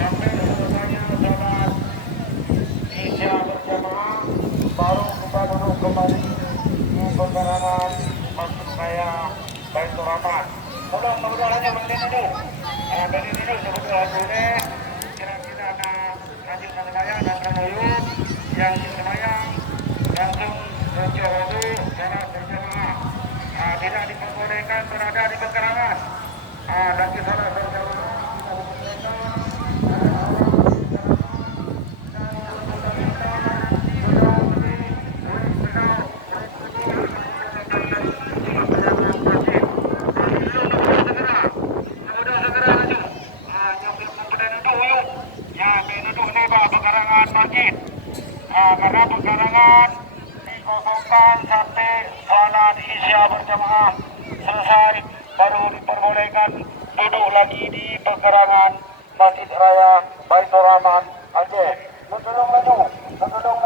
Sampai selesainya sholat Isya berjamaah, baru kita duduk kembali di pekarangan Masjid Raya Baitur Rahman. Mudah-mudahan hanya berdiri dulu. Berdiri dulu sebetulnya dulu. Kira-kira akan lanjut sembahyang dan menuju yang sembahyang langsung berjamaah sholat berjamaah. Tidak diperbolehkan berada di pekarangan. Lagi sholat berjamaah. Karena pekarangan dikosongkan sampai sholat Isya berjamaah selesai, baru diperbolehkan duduk lagi di pekarangan Masjid Raya Baitur Rahman Aceh. Tolong maju, tolong